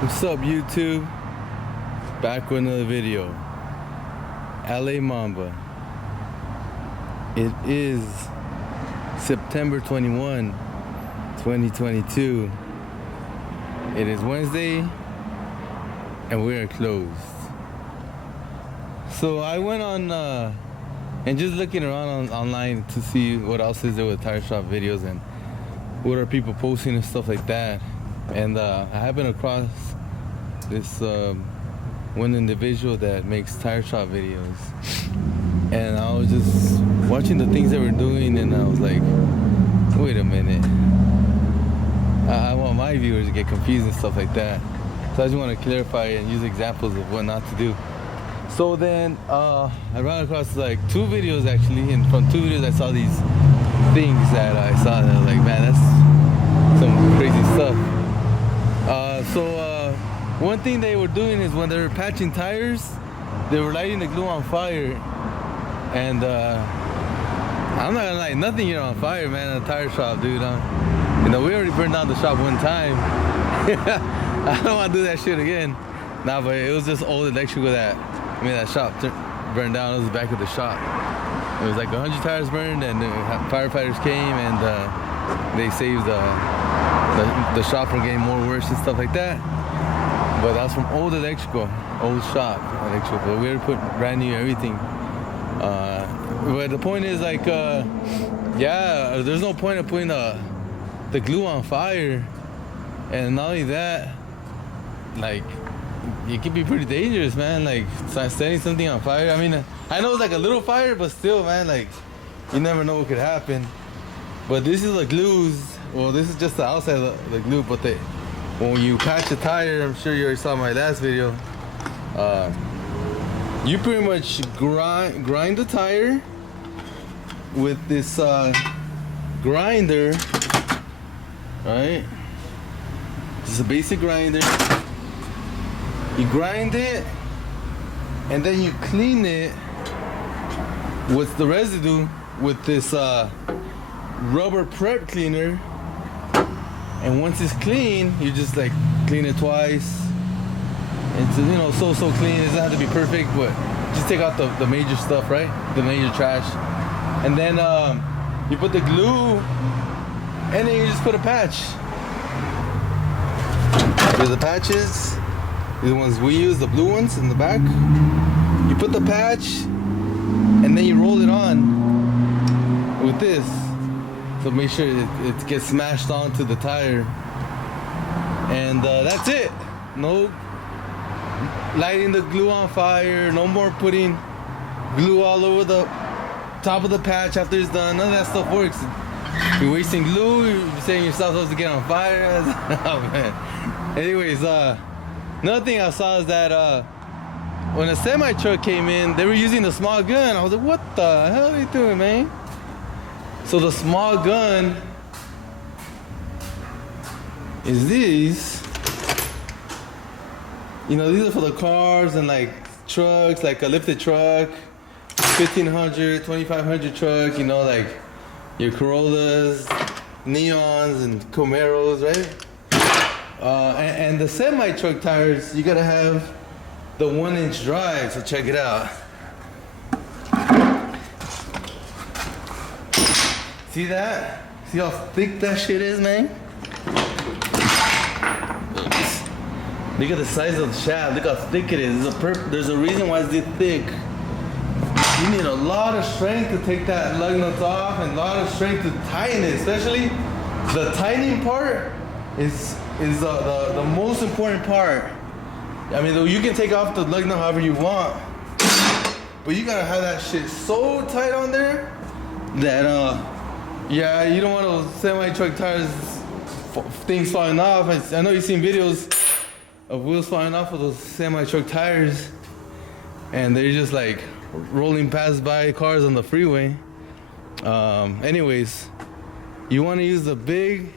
What's up, YouTube? Back with another video. LA Mamba. It is September 21, 2022. It is Wednesday and we are closed. So I went on and just looking around online to see what else is there with tire shop videos and what are people posting and stuff like that. And I happened across this one individual that makes tire shop videos, and I was just watching the things they were doing, and I was like, wait a minute, I want my viewers to get confused and stuff like that. So I just want to clarify and use examples of what not to do. So then I ran across like two videos actually, and from two videos I saw these things that I saw, and I was like, man, that's some crazy stuff. One thing they were doing is when they were patching tires, they were lighting the glue on fire. And I'm not gonna lie, nothing here on fire, man, in a tire shop, dude. You know, we already burned down the shop one time. I don't want to do that shit again. Nah, but it was just old electrical that shop burned down. It was the back of the shop. It was like 100 tires burned, and firefighters came and they saved the shop from getting more worse and stuff like that. But that's from old electrical, old shop electrical. We already put brand new everything. But the point is, like, yeah, there's no point of putting the glue on fire. And not only that, like, it can be pretty dangerous, man. Like, setting something on fire. I mean, I know it's like a little fire, but still, man, like, you never know what could happen. But this is the glues. Well, this is just the outside of the glue, but when you patch a tire, I'm sure you already saw my last video, you pretty much grind the tire with this grinder, right? This is a basic grinder. You grind it, and then you clean it with the residue with this rubber prep cleaner. And once it's clean, you just like clean it twice. It's, you know, so clean. It doesn't have to be perfect, but just take out the major stuff, right? The major trash. And then you put the glue, and then you just put a patch. There's the patches. These ones we use, the blue ones in the back. You put the patch, and then you roll it on with this. So make sure it gets smashed onto the tire. And that's it. No lighting the glue on fire. No more putting glue all over the top of the patch after it's done. None of that stuff works. You're wasting glue. You're setting yourself up to get on fire. Oh, man. Anyways, another thing I saw is that when a semi truck came in, they were using the small gun. I was like, what the hell are you doing, man? So the small gun is these. You know, these are for the cars and like trucks, like a lifted truck, 1500, 2500 truck, you know, like your Corollas, Neons, and Camaros, right? And the semi truck tires, you gotta have the 1-inch drive, so check it out. See that? See how thick that shit is, man? Oops. Look at the size of the shaft. Look how thick it is. There's a reason why it's this thick. You need a lot of strength to take that lug nuts off, and a lot of strength to tighten it. Especially the tightening part is the most important part. I mean, you can take off the lug nut however you want, but you gotta have that shit so tight on there that yeah, you don't want those semi-truck tires, things falling off. I know you've seen videos of wheels falling off of those semi-truck tires, and they're just like rolling past by cars on the freeway. Anyways, you want to use the big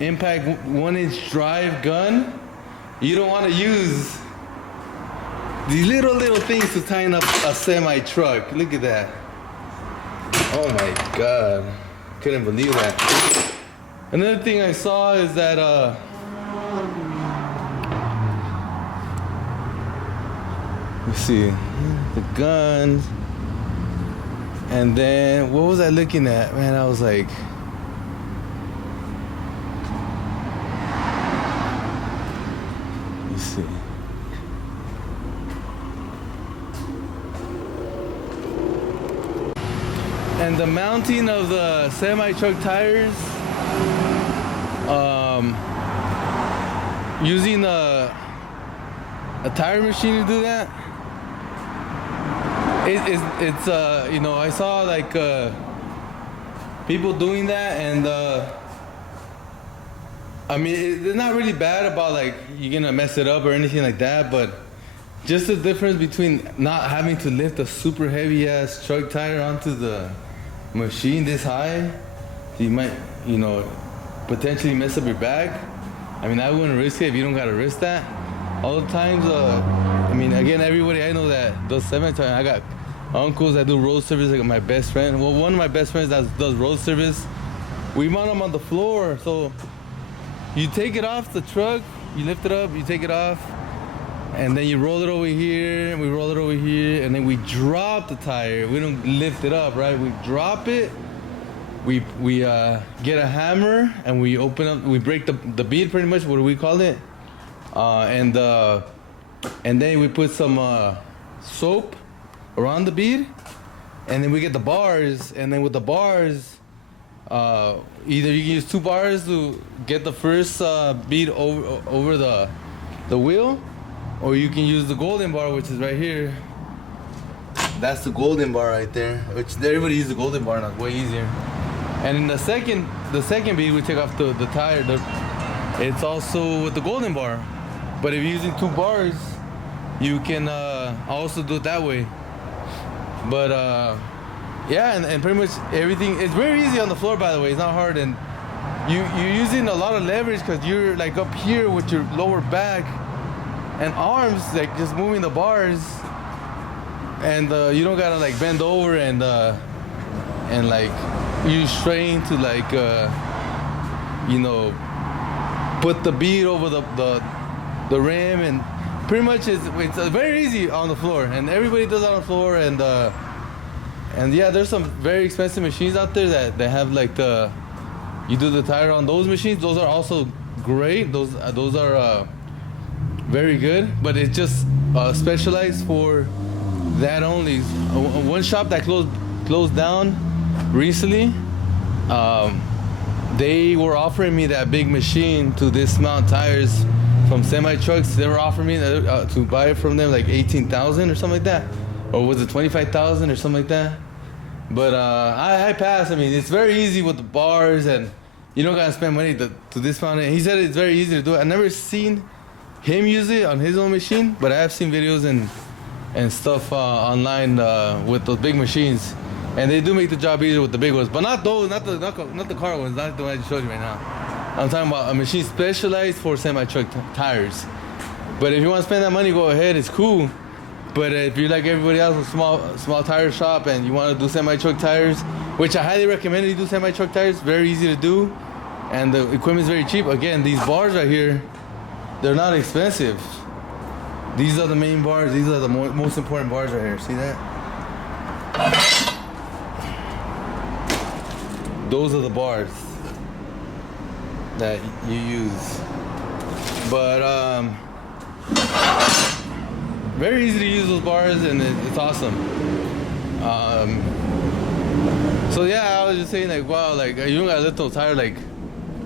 impact 1-inch drive gun. You don't want to use these little things to tighten up a semi-truck. Look at that. Oh my God, couldn't believe that. Another thing I saw is that Let's see, the guns. And then what was I looking at, man? I was like, let's see. And the mounting of the semi-truck tires, using a tire machine to do that, it's you know, I saw like people doing that, and I mean, it's not really bad about like you're gonna mess it up or anything like that, but just the difference between not having to lift a super heavy ass truck tire onto the machine this high, you might, you know, potentially mess up your back. I mean, I wouldn't risk it if you don't gotta risk that. All the times, I mean, again, everybody I know that does semi-tire. I got uncles that do road service. I got my best friend. Well, one of my best friends that does road service. We mount them on the floor, so you take it off the truck, you lift it up, you take it off, and then you roll it over here, and we roll it over here, and then we drop the tire. We don't lift it up, right? We drop it. We get a hammer and we open up. We break the bead, pretty much. What do we call it? And then we put some soap around the bead, and then we get the bars. And then with the bars, either you can use 2 bars to get the first bead over the wheel, or you can use the golden bar, which is right here. That's the golden bar right there, which everybody uses the golden bar now, it's way easier. And in the second bead we take off the tire, it's also with the golden bar. But if you're using 2 bars, you can also do it that way. But yeah, and pretty much everything, it's very easy on the floor, by the way, it's not hard. And you're using a lot of leverage because you're like up here with your lower back and arms, like just moving the bars, and you don't gotta like bend over and like use strain to like you know, put the bead over the rim, and pretty much it's very easy on the floor, and everybody does it on the floor. And yeah, there's some very expensive machines out there that have like you do the tire on those machines. Those are also great. Those are very good, but it's just specialized for that only. One shop that closed down recently, they were offering me that big machine to dismount tires from semi trucks. They were offering me to buy it from them like 18,000 or something like that, or was it 25,000 or something like that? But I passed. I mean, it's very easy with the bars, and you don't gotta spend money to dismount it. He said it's very easy to do it. I never seen him use it on his own machine, but I have seen videos and stuff online with those big machines, and they do make the job easier with the big ones, but not those, not the car ones, not the one I just showed you right now. I'm talking about a machine specialized for semi-truck tires. But if you want to spend that money, go ahead, it's cool. But if you're like everybody else, a small tire shop, and you want to do semi-truck tires, which I highly recommend you do semi-truck tires, very easy to do, and the equipment is very cheap. Again, these bars right here, they're not expensive. These are the main bars. These are the most important bars right here. See that? Those are the bars that you use. But very easy to use those bars, and it's awesome. So yeah, I was just saying, like, wow, like you don't gotta lift those tires, like,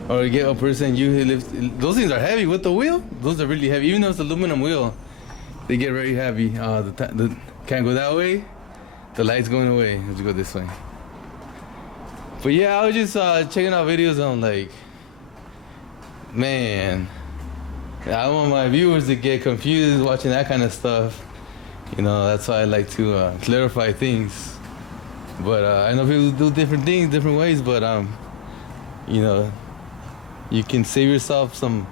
or get a person you lift. Those things are heavy with the wheel. Those are really heavy, even though it's aluminum wheel. They get very heavy. The can't go that way. The light's going away. Let's go this way. But yeah, I was just checking out videos on, like, man, I don't want my viewers to get confused watching that kind of stuff. You know, that's why I like to clarify things. But I know people do different things, different ways. But you know, you can save yourself some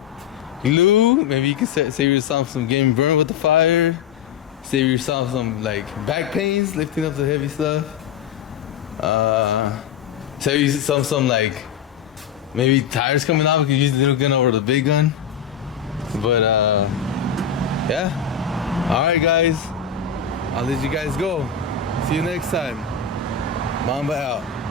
glue. Maybe you can save yourself some getting burned with the fire. Save yourself some like back pains lifting up the heavy stuff. Save you some like maybe tires coming off. You can use the little gun over the big gun. But yeah. All right, guys. I'll let you guys go. See you next time. Mamba out.